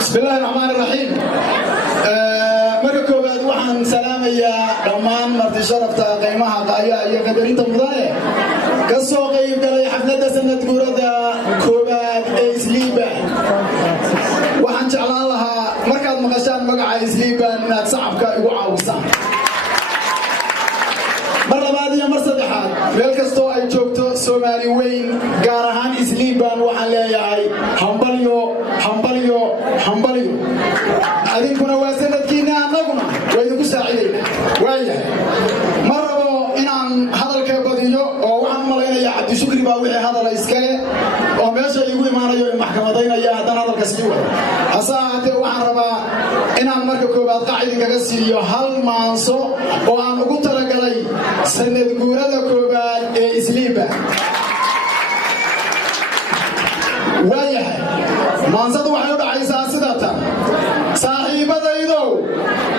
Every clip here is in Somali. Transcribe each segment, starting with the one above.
بسم الله الرحمن الرحيم. مركب وحن سلام يا رمان مرتي شرفتا قيمها قايا يا قدرين تمضايا كسو قيب قال حفلة سنة قرده كوباد إسليبا وحن جعل الله مركز مقشان مقع إسليبا إنها تصعبك وعاوسان مرة بعدين مرة صدحات ملكستو أي جوكتو سومالي وين قارهان إسليبان وحن لياي حنبليو أدين كنا واسدة كينا نقنا ويدكو ساعدين وياه مرة إن هذا الكبديو وحن ملاينا يا عبد شكري باوي هذا الإسكالي وماشى يقول ما رأيه المحكمة دينا يا هذا الكسيوة أساعته وحن ربا إن المركب كوباد قاعد كجسيو هل مانسو وأنا قلت لك لي سنة قرده كوباد إسليبا وياه مانسدو وحيود عيسى سداتا صاحبة يدو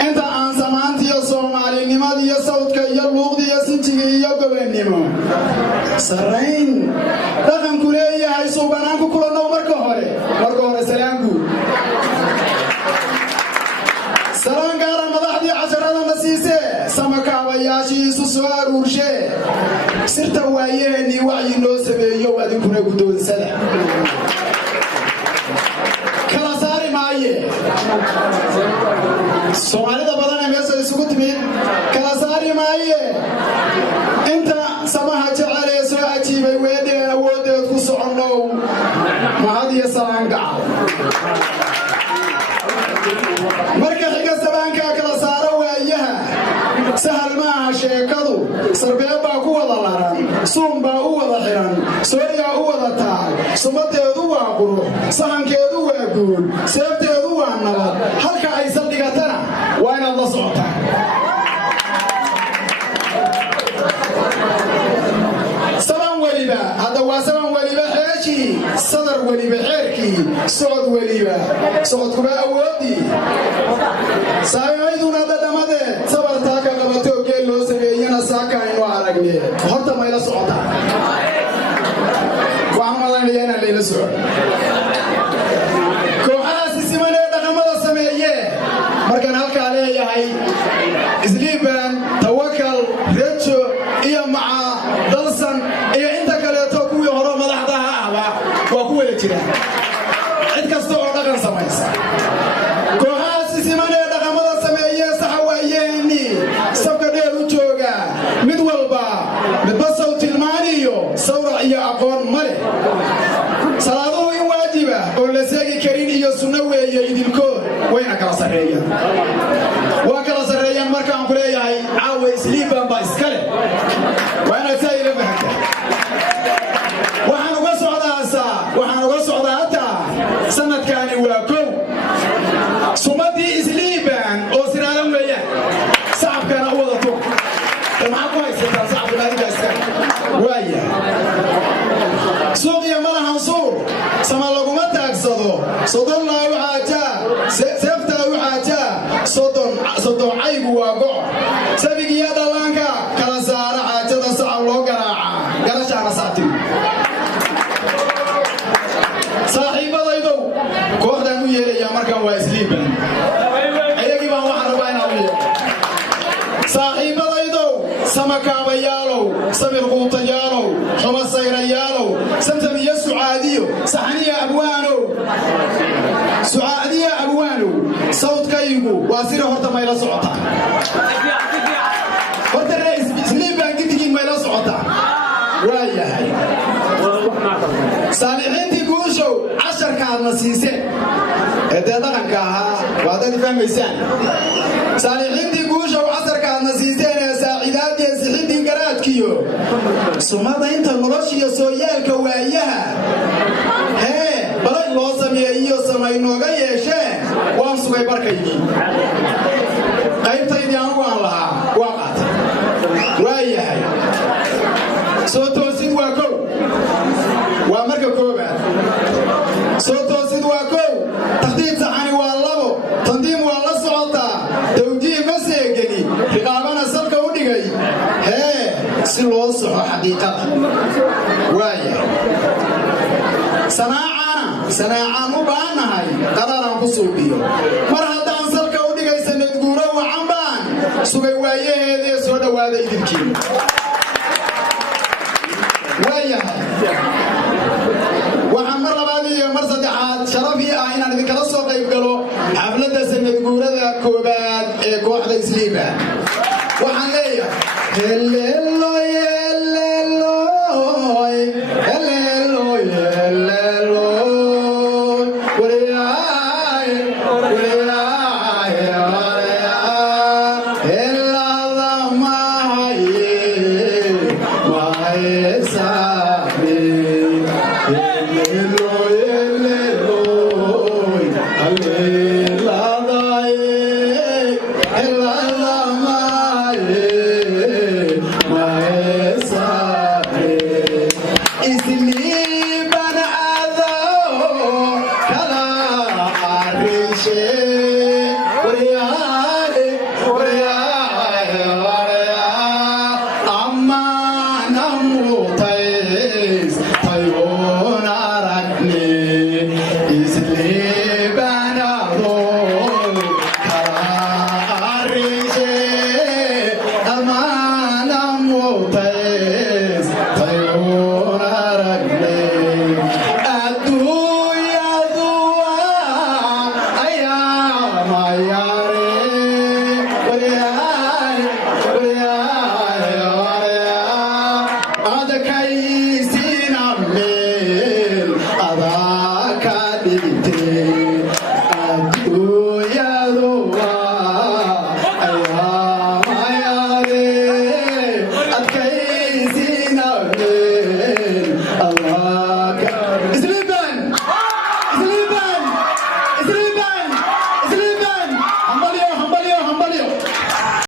أنت عن زمانتي يا سومالي نمادي يا صوتك يا لوغدي يا سنتي يا قبنيمو سرين دخن كلية هاي صوبانانكو كلنا مركو هوري سلامكو سلام قارا مدحدي عشرة نسيسة سمكا وياشي سوسوار ورشة سرت وايني وعي نوسبي يو أدين كنا قدود سلام كلا ساري معي سومالي دا بدنا ميسا يسوكت مين كلا ساري معي انت سماها جعلي سواتي بيويدي أودي تكسو عنو ما هذه سلام قاع marka xiga sabaanka kala saaro waayaha sahal ma sheekadu sarbeeba ku wada laran suumba u wada xiran sooya u wada taal sumadeedu waa qurux sahankeedu waa guul seebteedu waa nabad halka ay saldhigatana waa inaad la socotaa saban waliba hada waa saban waliba xeeji sadar waliba xeerki socod waliba socod kuba awoodi saameyduna dadamade sabarta ka qabato geel loo sameeyana saaka inuu aragne horta ma ila socota waan malaynayaa in la socod kooxaasi simane dhaqamada sameeye markan halka leeyahay isliiban tawakkal reejo iyo maca dalsan iyo inta kale to kuwii hore madaxda ahba waa ku wada jira cid kasta oo dhaqan samaysa kooxaasi simane dhaqamada sameeye saxawaayeen sabka dheer u jooga mid walba midba sawt tilmaaniyo sawra iyo aqoon male salaadu in waajiba oo la seegi karin iyo sunna weeye idilkood wayna kala sareeyaan waa kala sareeyaan marka aan ku leeyahay caawa isliiban ba iskale waana sayla bahanta waxaan uga socdaa sanadkaani waa kow sumadii isliiban oo siraalan weeyaan sacabkana u wada tuur maxaa ku haysataa sacabka adiga iska waaya suuqiya malahan suur sama laguma taagsado sodon laa waxaajaa seeftaa waxaajaa sodon caygu waa goc sabigiya dhallaanka kala saara xaajada sacab loo garaaca garashaana saatigu saaxiibadaydow kooxdaan u yeelayaa markaan waa isliiban ayagii baan waxaan rabaa inaan u yeelo saaxiibadaydow samakaabayaalow samir quutayaalow xuma sayrayaalow samtam iyo sucaadiyo saxaniya abwaanow sawdkaygu waa sida horta mayla socotaa horta isliiban gidigiin mayla socotaa waayahay saalixiintii guushow casharkaadna siiseen ee dee dhaqanka ahaa waad ad fahmaysaan saalixiintii guushow casarkaadna siiseen ee saaciidaadii sixidii garaadkiyo sumada inta noloshiyo sooyaalka waayaha hee balay loo sameeyiyo samaynooga yeesheen waan sugay barkaygii qaybtaydii anugu aan lahaa waa qaatay waayahay soo toosid waa kow waa marka koobaad soo toosid waa kow takhdiid saxani waa labo tandiim waa la socotaa tawjiih ma seegeni riqaabana salka u dhigay hee si loo soco xaqiiqada waaya sanaacaan u baanahay qadaran ku suubiyo mar haddaan salka u dhigay sanad guuro wacan baan sugay waayaheedee soo dhowaada idinkiin waayahay waxaan mar labaad iyo mar saddexaad sharafii ah inaan idinkala soo qayb galo xafladda sanad guurada koobaad ee kooxda isliiban waxaan leeyahay